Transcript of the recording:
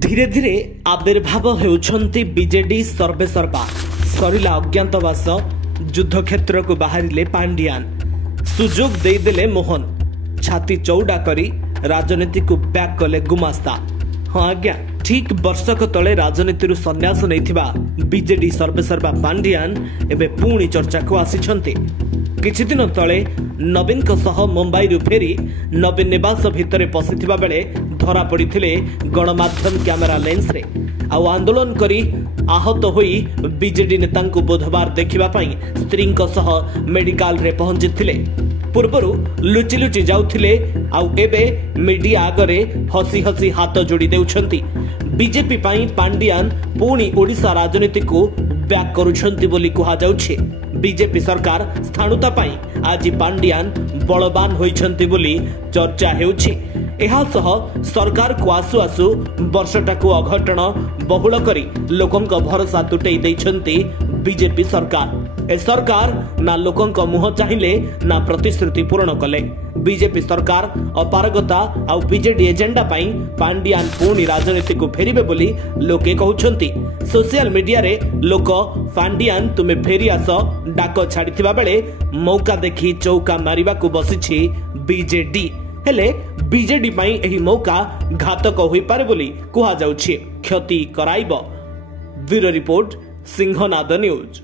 धीरे धीरे आविर्भाव होउछंती बीजेडी सर्वेसर्वा सरिला अज्ञातवास युद्ध क्षेत्र को बाहरिले पांडियान सुजोग देदेले मोहन छाती चौड़ा करी राजनीति को बैक कले गुमास्ता। हाँ आज्ञा ठीक वर्षक तले राजनीति संन्यास नहीं बीजेडी सर्वेसर्वा पांडियान एबे पुणी चर्चा को आसिछंती। किछि दिन तले नवीन मुंबई फेरी नवीन निवास भितर पशिथिबा बेले धरा पड़िथिले गणमाध्यम कैमेरा लेंस रे आउ आंदोलन करी आहत होई बीजेडी नेता बुधवार देखिबा पई स्त्री मेडिकल रे पहुंचिथिले। पूर्वरु लुचि लुचि जाउथिले आउ एबे मीडिया आगरे हसी हसी हाथ जोड़ी देउछंती। बीजेपी पई पांडियान पुणी ओडिशा राजनीति को बैक करुछंती बोली कुहा जाउछे। बीजेपी सरकार स्थाणुता पाई आज पांडियान बलवान होइछंती बोली चर्चा हेउछि। एहा सह सरकार को आसु आसु वर्षटा को अघटन बहुल करी लोकंक भरोसा तुटै दैछंती बीजेपी सरकार। ए सरकार ना लोकंक मुह चाहिए ना प्रतिश्रुति पूर्ण कले। बीजेपी सरकार अपारगता आउ बीजेडी एजेंडा पाई पांडियान पुणी राजनीति को फेरिबे बोली लोके कहउछंती। सोशल मीडिया रे लोक पांडियान तुमे फेरी आस डाक छाड़िथिबा बेले मौका देखि चौका मारिबा को बसिछि बीजेडी। हेले बीजेडी पाई एही मौका घातक होई पारे बोली कुहा जाउछि। क्षति कराइब। Bureau report Sinhanad news.